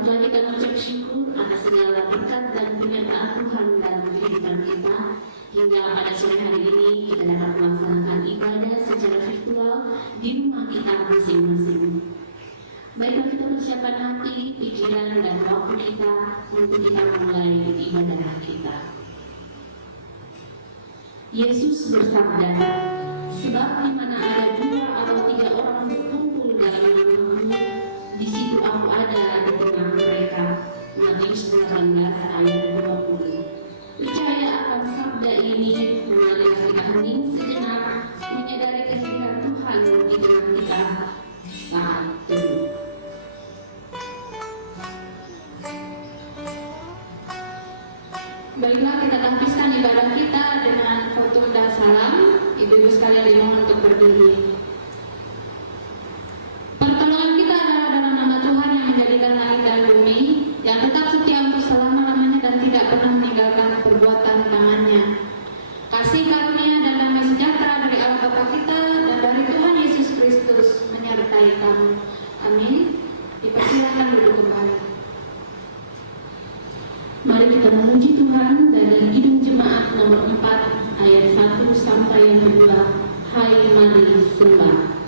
berdoa kita mengucap syukur atas segala berkat dan penyertaan Tuhan dalam kehidupan kita, hingga pada sore hari ini kita dapat melaksanakan ibadah secara virtual di rumah kita masing-masing. Baiklah, kita persiapkan hati, pikiran, dan waktu kita untuk kita memulai ibadah kita. Yesus bersabda, "Sebab di mana ada 2 atau 3 orang berkumpul dalam namamu, di situ aku ada di tengah mereka." Matius 18 ayat 20. Percaya akan sabda ini mengalir kita hening sejenak, menyadari kehadiran Tuhan di tengah kita saat ini. Baiklah, kita tampiskan ibadah kita dengan khotbah dan salam. Ibu-ibu sekalian dimohon untuk berdiri. Pertolongan kita adalah dalam nama Tuhan yang menjadikan langit dan bumi, yang tetap setia untuk selama-lamanya dan tidak pernah meninggalkan perbuatan tangannya. Kasih karunia dan damai sejahtera dari Allah Bapa kita dan dari Tuhan Yesus Kristus menyertai kamu. Amin. Dipersilakan duduk kembali. Mari kita memuji Tuhan dari Kidung Jemaat nomor 4 ayat 1 sampai yang kedua. Hai mari sembah.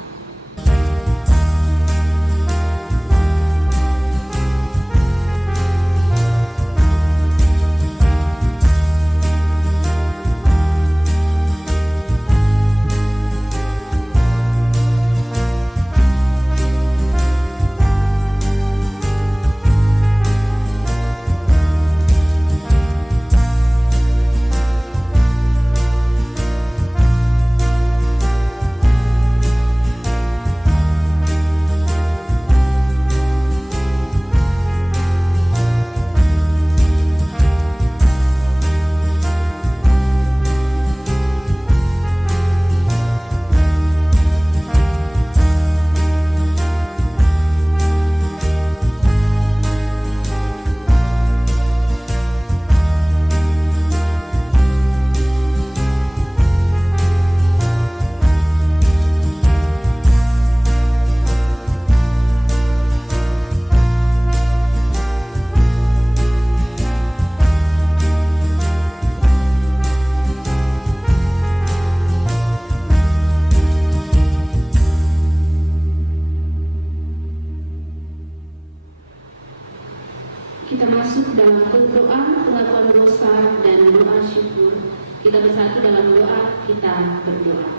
Kita masuk dalam doa pengakuan dosa dan doa syukur. Kita bersatu dalam doa, kita berdoa.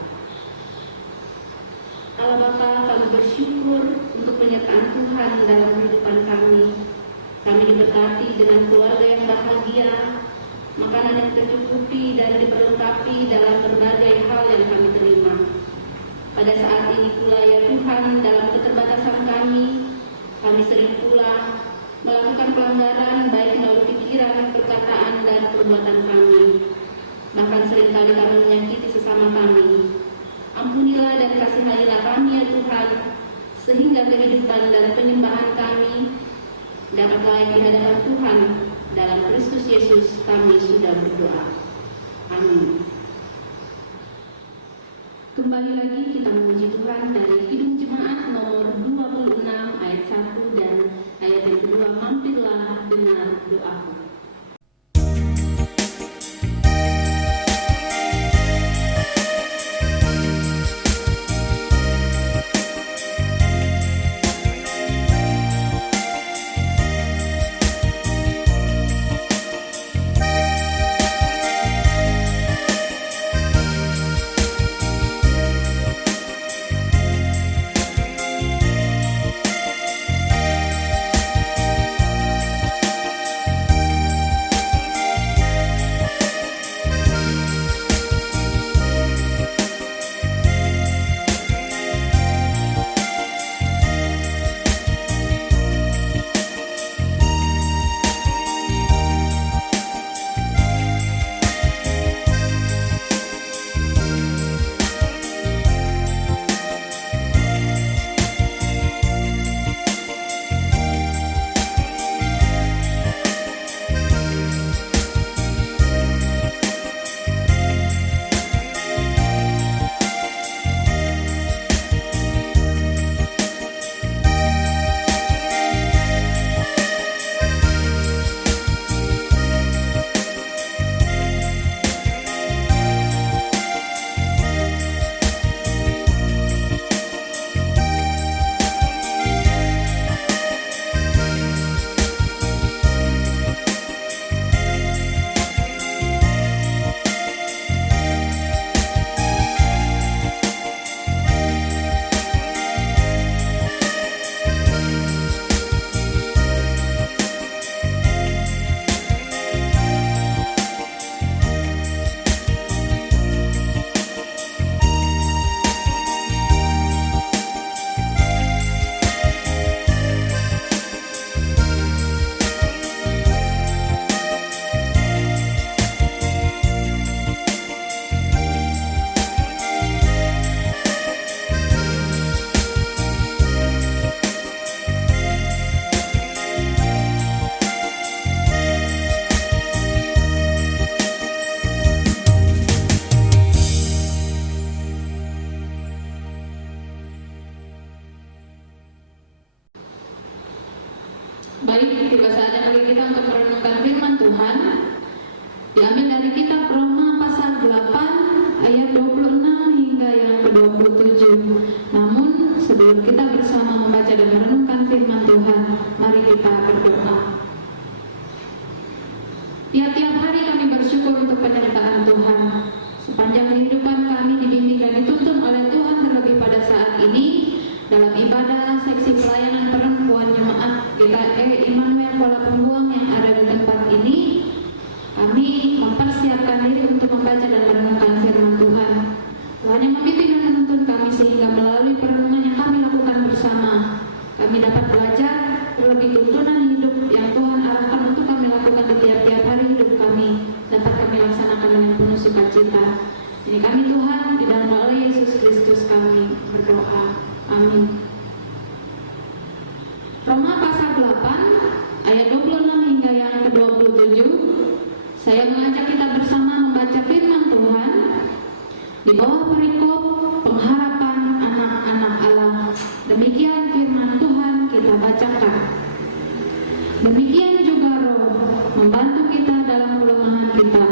Allah Bapa, kami bersyukur untuk penyertaan Tuhan dalam kehidupan kami. Kami diberkati dengan keluarga yang bahagia, makanan yang tercukupi dan diperlengkapi dalam berbagai hal yang kami terima. Pada saat ini pula ya Tuhan, dalam keterbatasan kami sering pula melakukan pelanggaran baik melalui pikiran, perkataan, dan perbuatan kami. Bahkan seringkali kami menyakiti sesama kami. Ampunilah dan kasihanilah kami ya Tuhan, sehingga kehidupan dan penyembahan kami dapat layak di hadapan Tuhan. Dalam Kristus Yesus kami sudah berdoa. Amin. Kembali lagi kita memuji Tuhan dari Kidung Jemaat nomor 26 ayat 1 dan ayat yang kedua. Mampirlah dengar doaku. Diambil dari kitab Roma pasal 8 ayat 26 hingga yang ke-27. Namun sebelum kita bersama membaca dan merenungkan firman Tuhan, mari kita berdoa. Tiap-tiap hari kami bersyukur untuk penyertaan Tuhan. Sepanjang kehidupan kami dibimbing dan dituntun oleh Tuhan, terlebih pada saat ini dalam ibadah seksi pelayanan perempuan jemaat GKE Immanuel Kuala Pembuang yang ada di tempat ini. Kami mempersiapkan diri untuk membaca dan merenungkan firman Tuhan. Tuhan yang membimbing dan menuntun kami sehingga melalui perenungan yang kami lakukan bersama, kami dapat belajar terlebih tuntunan hidup yang Tuhan arahkan untuk kami lakukan di tiap-tiap hari hidup kami, dapat kami laksanakan dengan penuh sukacita. Ini kami Tuhan, di dalam nama Yesus Kristus kami berdoa. Amin. Roma pasal 8 ayat 26 hingga yang ke-27. Saya mengajak kita bersama membaca firman Tuhan di bawah perikop pengharapan anak-anak Allah. Demikian firman Tuhan kita bacakan. Demikian juga Roh membantu kita dalam kelemahan kita,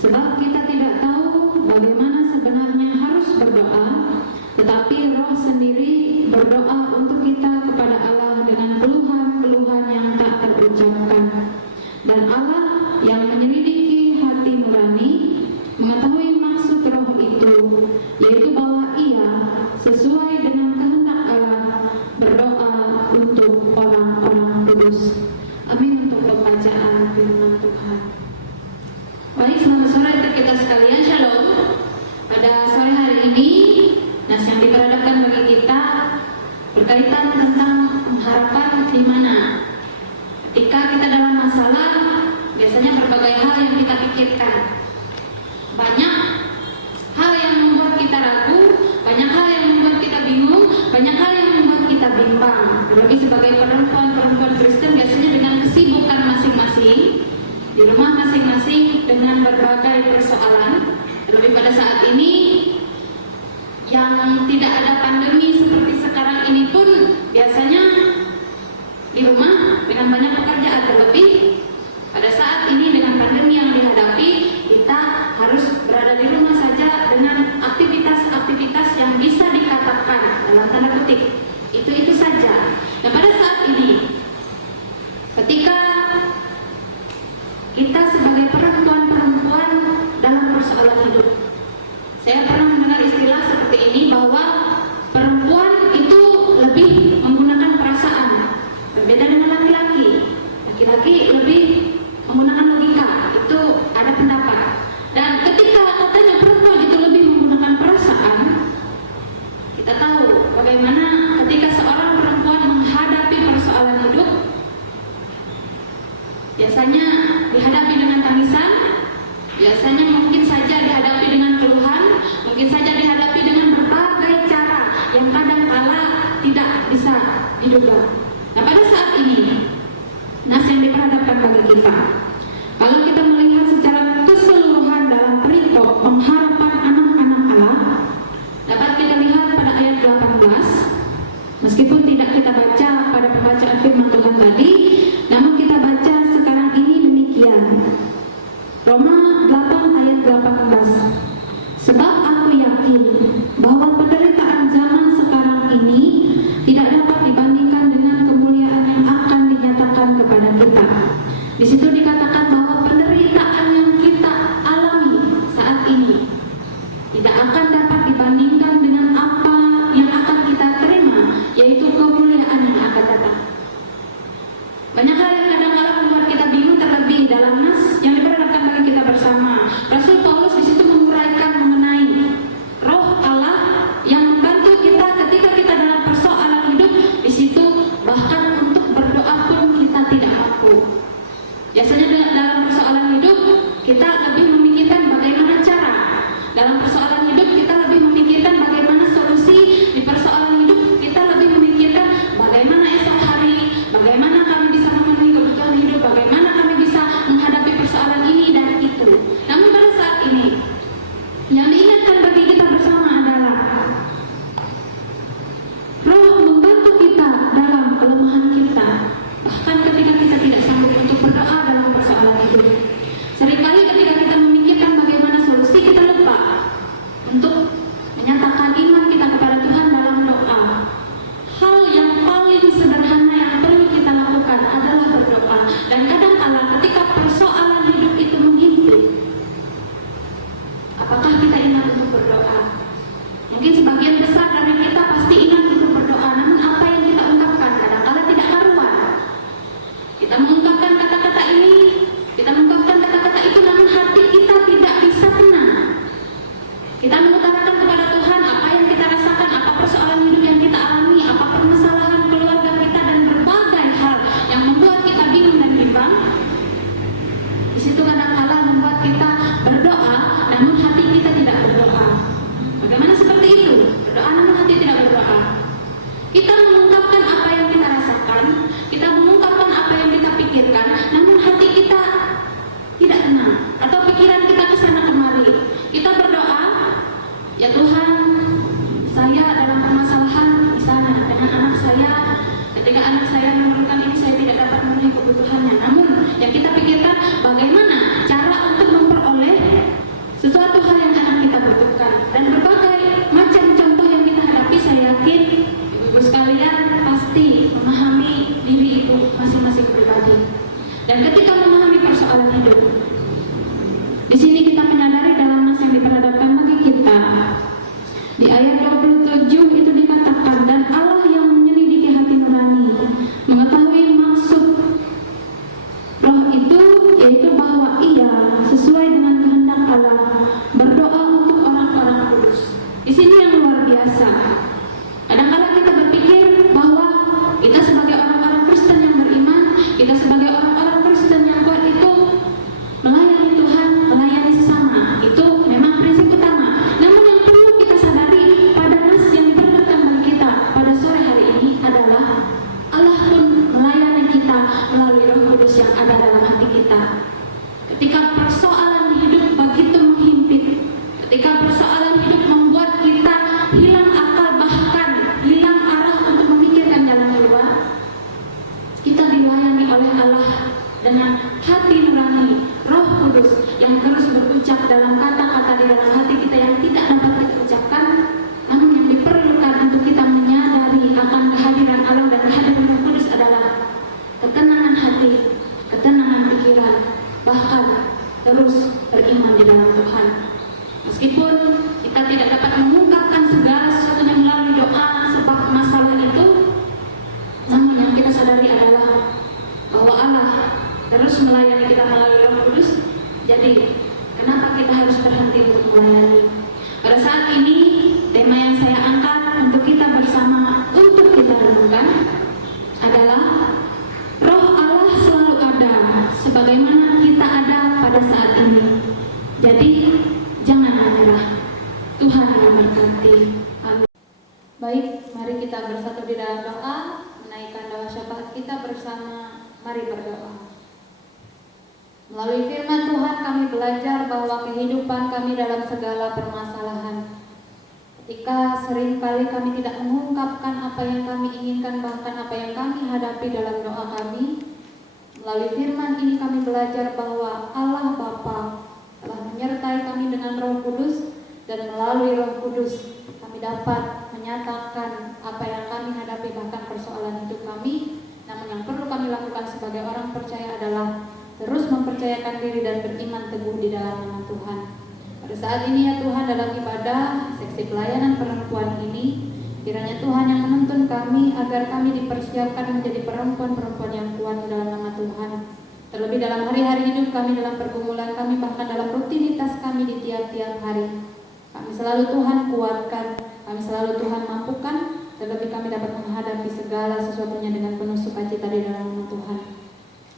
sebab kita tidak tahu bagaimana sebenarnya harus berdoa, tetapi Roh sendiri berdoa untuk kita kepada Allah dengan keluhan-keluhan yang tak terucapkan. Dan Allah yang menyelidiki hati nurani mengetahui maksud Roh itu, yaitu bahwa Ia sesuai dengan kehendak Allah berdoa untuk orang-orang kudus. Amin untuk pembacaan firman Tuhan. Baik, selamat sore kita sekalian, Shalom. Pada sore hari ini, nas yang diperhadapkan bagi kita berkaitan tentang pengharapan di mana ketika kita dalam masalah, biasanya berbagai hal yang kita pikirkan. Banyak hal yang membuat kita ragu, banyak hal yang membuat kita bingung, banyak hal yang membuat kita bimbang. Terlebih sebagai perempuan-perempuan Kristen biasanya dengan kesibukan masing-masing, di rumah masing-masing dengan berbagai persoalan. Terlebih pada saat ini yang tidak ada pandemi seperti sekarang ini pun biasanya di rumah dengan banyak pekerjaan. Terlebih pada saat ini dengan pandemi yang dihadapi, kita harus berada di rumah saja dengan aktivitas-aktivitas yang bisa dikatakan dalam tanda kutip itu saja. Dan pada saat ini, ketika kita sebagai perempuan-perempuan dalam persoalan hidup, saya pernah mendengar istilah seperti ini bahwa perempuan itu lebih menggunakan perasaan, berbeda dengan laki-laki. Laki-laki lebih menggunakan logika, itu ada pendapat. Dan ketika katanya perempuan itu lebih menggunakan perasaan, kita tahu bagaimana ketika seorang perempuan menghadapi persoalan hidup, biasanya dihadapi dengan tangisan, biasanya mungkin saja dihadapi dengan keluhan, mungkin saja dihadapi dengan berbagai cara yang kadang kala tidak bisa diduga. Nah, pada saat ini nas yang diperhadapkan bagi kita, kalau kita melihat secara keseluruhan dalam perikop pengharapan anak-anak Allah, dapat kita lihat pada ayat 18. Meskipun tidak kita baca pada pembacaan firman Tuhan tadi, namun kita baca sekarang ini demikian. Roma 8 ayat 18. Sebab aku yakin bahwa penderitaan zaman sekarang ini tidak dapat dibandingkan dengan kemuliaan yang akan dinyatakan kepada kita. Di situ dikatakan bahwa penderitaan yang kita alami saat ini tidak akan dapat dibandingkan dengan apa yang akan kita terima, yaitu kemuliaan yang akan datang. Banyak hal yang kadang-kadang membuat kita bingung, terlebih dalam nas yang diperhadapkan bagi kita bersama. Rasul Paulus di situ menguraikan mengenai Roh Allah yang membantu kita ketika kita dalam persoalan hidup. Di situ bahkan untuk berdoa pun kita tidak mampu. Biasanya dalam persoalan hidup kita lebih memikirkan bagaimana cara. Dalam persoalan hidup kita lebih memikirkan bagaimana solusi. Di persoalan hidup kita lebih memikirkan bagaimana esok hari, bagaimana kami bisa memenuhi kebutuhan hidup, bagaimana kami bisa menghadapi persoalan ini dan itu. Namun pada saat ini yang diingatkan bagi kita bersama adalah Roh membantu kita dalam kelemahan kita, bahkan ketika kita tidak sanggup untuk berdoa dalam persoalan hidup. Seringkali ketika kita memikirkan bagaimana solusi, kita lupa untuk menyatakan iman kita kepada Tuhan dalam doa. Hal yang paling sederhana yang perlu kita lakukan adalah berdoa. Dan kadang-kala ketika persoalan hidup itu menghimpit, apakah kita ingat untuk berdoa? Mungkin sebagian besar dari kita pasti ingat untuk berdoa, namun apa yang kita ungkapkan kadang-kala tidak karuan. Kita mengungkapkan kata-kata ini, kita mengungkapkan kata-kata itu, namun hati kita tidak bisa tenang. Kita mengutarakan kepada Tuhan apa yang kita rasakan, apa persoalan hidup yang kita alami, apa permasalahan keluarga kita, dan berbagai hal yang membuat kita bingung dan bimbang. Di situ kadang-kala membuat kita berdoa, namun hati kita tidak berdoa. Bagaimana seperti itu? Berdoa namun hati tidak berdoa. Kita mengungkapkan apa yang kita rasakan, kita mengungkapkan apa yang kita pikirkan, namun hati kita tidak tenang, atau pikiran kita kesana kemari. Kita berdoa, ya Tuhan, saya dalam permasalahan misalnya dengan anak saya, ketika anak saya memerlukan ini, saya tidak dapat memenuhi kebutuhannya. Namun yang kita pikirkan bagaimana cara untuk memperoleh sesuatu hal yang anak kita butuhkan. Dan berbagai macam contoh yang kita hadapi, saya yakin ibu-ibu sekalian pasti memahami diri itu masing-masing pribadi. Dan ketika memahami persoalan hidup, di sini kita menyadari dalam nas yang diperhadapkan bagi kita. Di ayat 27 itu dikatakan, dan Allah yang menyelidiki hati nurani mengetahui maksud roh itu, yaitu bahwa ia sesuai dengan kehendak Allah berdoa untuk orang-orang kudus. Di sini yang luar biasa. Kadang-kala kita berpikir bahwa kita sebagai orang-orang Kristen yang beriman, kita sebagai orang-orang Kristen yang kuat itu melayani Tuhan, melayani sesama. Itu memang prinsip utama. Namun yang perlu kita sadari pada nas yang diperkenalkan bagi kita pada sore hari ini adalah Allah pun melayani kita melalui Roh Kudus yang ada dalam hati kita. Ketika persoalan hidup begitu menghimpit, ketika persoalan hidup membuat kita hilang akal, bahkan hilang arah untuk memikirkan jalan keluar, kita dilayani oleh Allah dengan hati nurani, Roh Kudus yang terus berucap dalam kata-kata di dalam hati kita yang tidak dapat kita ucapkan, namun yang diperlukan untuk kita menyadari akan kehadiran Allah dan kehadiran Roh Kudus adalah ketenangan hati, ketenangan pikiran, bahkan terus beriman di dalam Tuhan. Meskipun kita tidak dapat mengungkapkan segala sesuatunya melalui doa sebab masalah itu, namun yang kita sadari adalah bahwa Allah terus melayani kita melalui Roh Kudus. Jadi kenapa kita harus berhenti untuk melayani? Pada saat ini tema yang saya angkat untuk kita bersama, untuk kita renungkan adalah Roh Allah selalu ada sebagaimana kita ada pada saat ini. Jadi jangan menyerah. Tuhan memberkati. Amin. Baik, mari kita bersatu di dalam doa, menaikkan doa syafaat kita bersama. Mari berdoa. Melalui firman Tuhan kami belajar bahwa kehidupan kami dalam segala permasalahan, ketika seringkali kami tidak mengungkapkan apa yang kami inginkan, bahkan apa yang kami hadapi dalam doa kami, melalui firman ini kami belajar bahwa Allah Bapa telah menyertai kami dengan Roh Kudus, dan melalui Roh Kudus kami dapat menyatakan apa yang kami hadapi, bahkan persoalan hidup kami. Namun yang perlu kami lakukan sebagai orang percaya adalah terus mempercayakan diri dan beriman teguh di dalam nama Tuhan. Pada saat ini ya Tuhan, dalam ibadah seksi pelayanan perempuan ini, kiranya Tuhan yang menuntun kami agar kami dipersiapkan menjadi perempuan-perempuan yang kuat di dalam nama Tuhan. Terlebih dalam hari-hari hidup kami, dalam pergumulan kami, bahkan dalam rutinitas kami di tiap-tiap hari. Kami selalu Tuhan kuatkan, kami selalu Tuhan mampukan, terlebih kami dapat menghadapi segala sesuatunya dengan penuh sukacita di dalam nama Tuhan.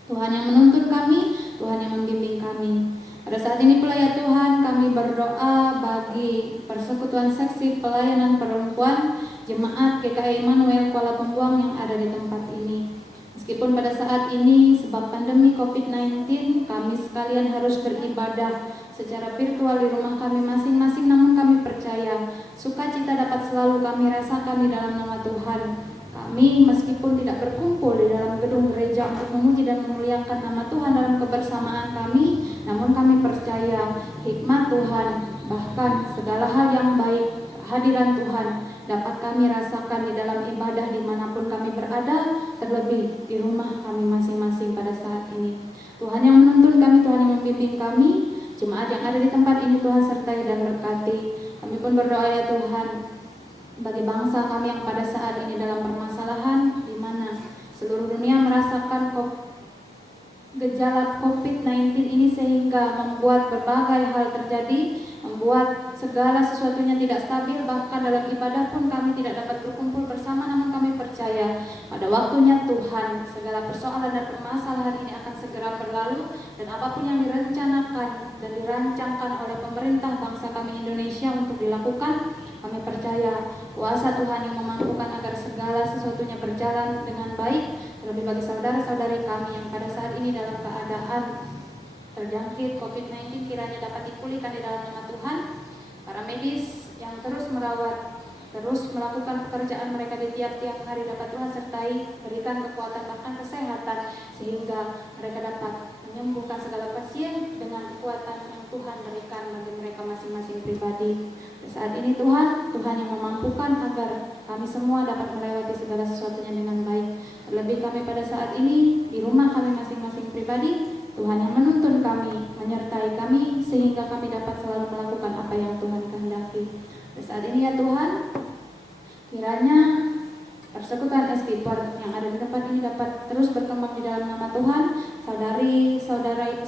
Tuhan yang menuntun kami, Tuhan yang membimbing kami. Pada saat ini pula ya Tuhan, kami berdoa bagi persekutuan seksi pelayanan perempuan Jemaat GKI Immanuel Kuala Pembuang yang ada di tempat ini. Meskipun pada saat ini sebab pandemi COVID-19 kami sekalian harus beribadah secara virtual di rumah kami masing-masing, namun kami percaya sukacita dapat selalu kami rasakan di dalam nama Tuhan. Kami meskipun tidak berkumpul di dalam gedung gereja untuk memuji dan memuliakan nama Tuhan dalam kebersamaan kami, namun kami percaya hikmat Tuhan, bahkan segala hal yang baik, hadiran Tuhan dapat kami rasakan di dalam ibadah dimanapun kami berada, terlebih di rumah kami masing-masing pada saat ini. Tuhan yang menuntun kami, Tuhan yang membimbing kami, jemaat yang ada di tempat ini Tuhan sertai dan berkati. Kami pun berdoa ya Tuhan, bagi bangsa kami yang pada saat ini dalam permasalahan, di mana seluruh dunia merasakan gejala COVID-19 ini sehingga membuat berbagai hal terjadi, membuat segala sesuatunya tidak stabil, bahkan dalam ibadah pun kami tidak dapat berkumpul bersama. Namun kami percaya pada waktunya Tuhan segala persoalan dan permasalahan ini akan segera berlalu, dan apapun yang direncanakan dan dirancangkan oleh pemerintah bangsa kami Indonesia untuk dilakukan, kami percaya kuasa Tuhan yang memampukan agar segala sesuatunya berjalan dengan baik. Terlebih bagi saudara-saudari kami yang pada saat ini dalam keadaan terjangkit COVID-19, kiranya dapat dipulihkan di dalam nama Tuhan. Para medis yang terus merawat, terus melakukan pekerjaan mereka di tiap-tiap hari, dapat Tuhan sertai, berikan kekuatan bahkan kesehatan, sehingga mereka dapat menyembuhkan segala pasien dengan kekuatan yang Tuhan berikan bagi mereka masing-masing pribadi. Saat ini Tuhan yang memampukan agar kami semua dapat melewati segala sesuatunya dengan baik. Terlebih kami pada saat ini di rumah kami masing-masing pribadi, Tuhan yang menuntun kami, menyertai kami sehingga kami dapat selalu melakukan apa yang Tuhan kehendaki. Saat ini ya Tuhan, kiranya persekutuan Eskipor yang ada di tempat ini dapat terus berkembang di dalam nama Tuhan.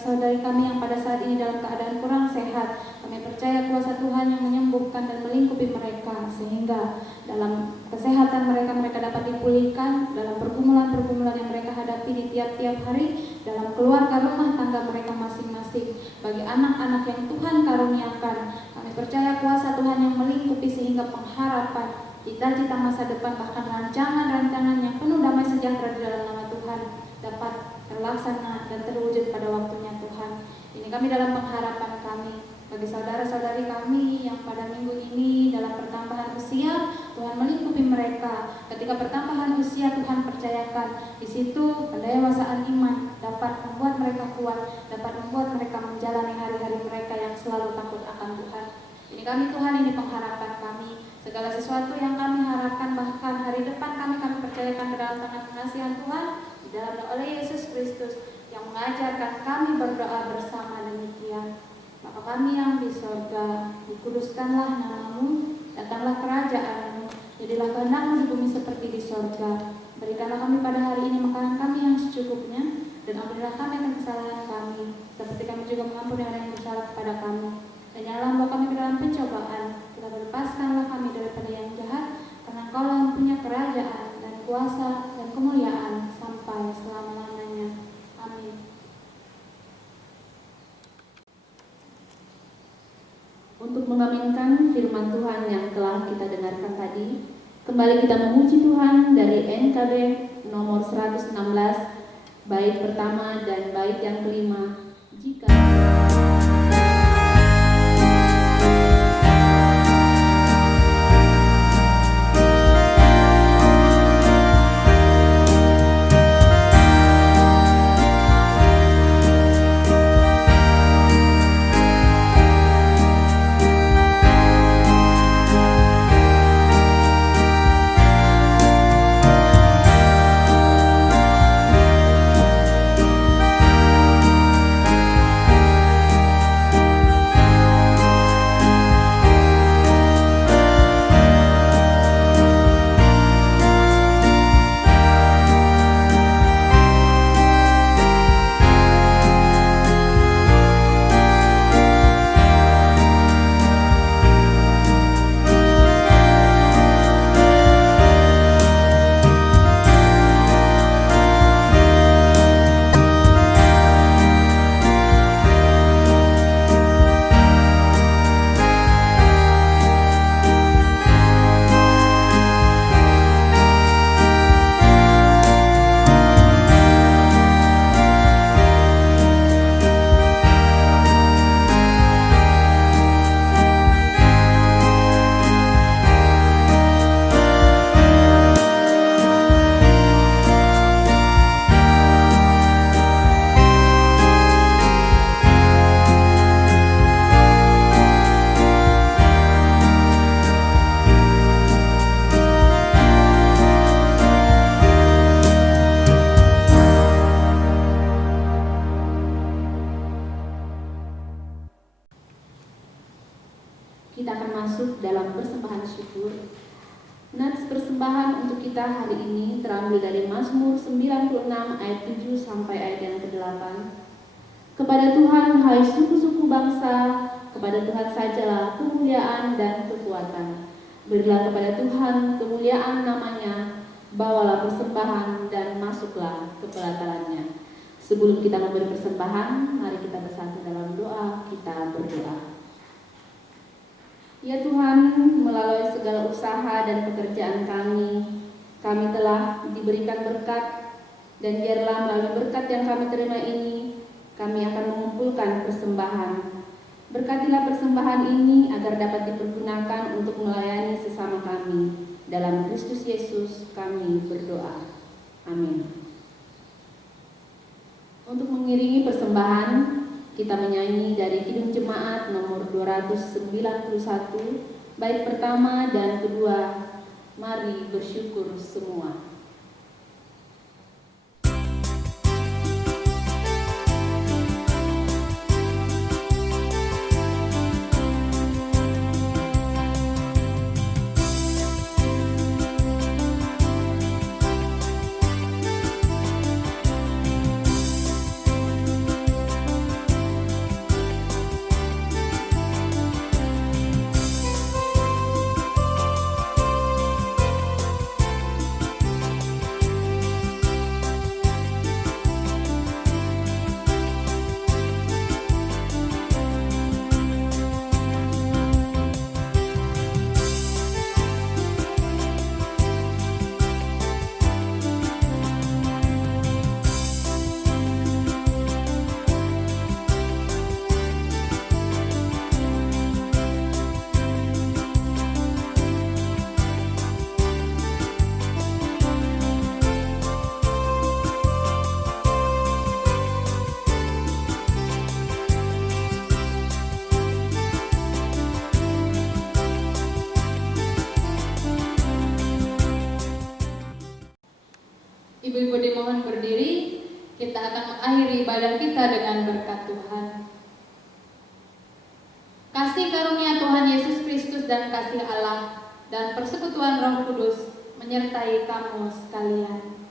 Saudari kami yang pada saat ini dalam keadaan kurang sehat, kami percaya kuasa Tuhan yang menyembuhkan dan melingkupi mereka, sehingga dalam kesehatan mereka dapat dipulihkan dalam pergumulan-pergumulan yang mereka hadapi di tiap-tiap hari, dalam keluarga rumah tangga mereka masing-masing. Bagi anak-anak yang Tuhan karuniakan, kami percaya kuasa Tuhan yang melingkupi sehingga pengharapan, cita-cita masa depan, bahkan rancangan-rancangan yang penuh damai sejahtera di dalam nama Tuhan dapat terlaksana dan terwujud pada waktunya Tuhan. Ini kami dalam pengharapan kami. Bagi saudara-saudari kami yang pada minggu ini dalam pertambahan usia, Tuhan melingkupi mereka. Ketika pertambahan usia, Tuhan percayakan di situ pendewasaan iman dapat membuat mereka kuat, dapat membuat mereka menjalani hari-hari mereka yang selalu takut akan Tuhan. Ini kami Tuhan, ini pengharapan kami. Segala sesuatu yang kami harapkan, bahkan hari depan kami percayakan ke dalam tangan pengasihan Tuhan, di dalam oleh Yesus Kristus yang mengajarkan kami berdoa bersama demikian. Bapa kami yang di sorga, dikuduskanlah namamu, datanglah kerajaan-Mu, jadilah kehendak-Mu di bumi seperti di sorga. Berikanlah kami pada hari ini makanan kami yang secukupnya, dan ampunilah kami akan kesalahan kami, seperti kami juga mengampuni orang yang bersalah kepada kami. Dan janganlah membawa kami ke dalam pencobaan, tetapi lepaskanlah kami daripada yang jahat, karena Engkau yang punya kerajaan dan kuasa dan kemuliaan sampai selama-lamanya. Amin. Untuk mengaminkan firman Tuhan yang telah kita dengarkan tadi, kembali kita memuji Tuhan dari NKB nomor 116, bait pertama dan bait yang kelima. Jika kita akan masuk dalam persembahan syukur. Nats persembahan untuk kita hari ini terambil dari Mazmur 96 ayat 7 sampai ayat yang ke-8. Kepada Tuhan, hai suku-suku bangsa, kepada Tuhan sajalah kemuliaan dan kekuatan. Berilah kepada Tuhan kemuliaan namanya, bawalah persembahan dan masuklah ke pelatarannya. Sebelum kita memberi persembahan, mari kita bersatu dalam doa, kita berdoa. Ya Tuhan, melalui segala usaha dan pekerjaan kami telah diberikan berkat, dan biarlah melalui berkat yang kami terima ini, kami akan mengumpulkan persembahan. Berkatilah persembahan ini agar dapat dipergunakan untuk melayani sesama kami. Dalam Kristus Yesus kami berdoa. Amin. Untuk mengiringi persembahan, kita menyanyi dari Kidung Jemaat nomor 291, bait pertama dan kedua, mari bersyukur semua. Ibu-ibu dimohon berdiri, kita akan mengakhiri ibadah kita dengan berkat Tuhan. Kasih karunia Tuhan Yesus Kristus dan kasih Allah dan persekutuan Roh Kudus menyertai kamu sekalian.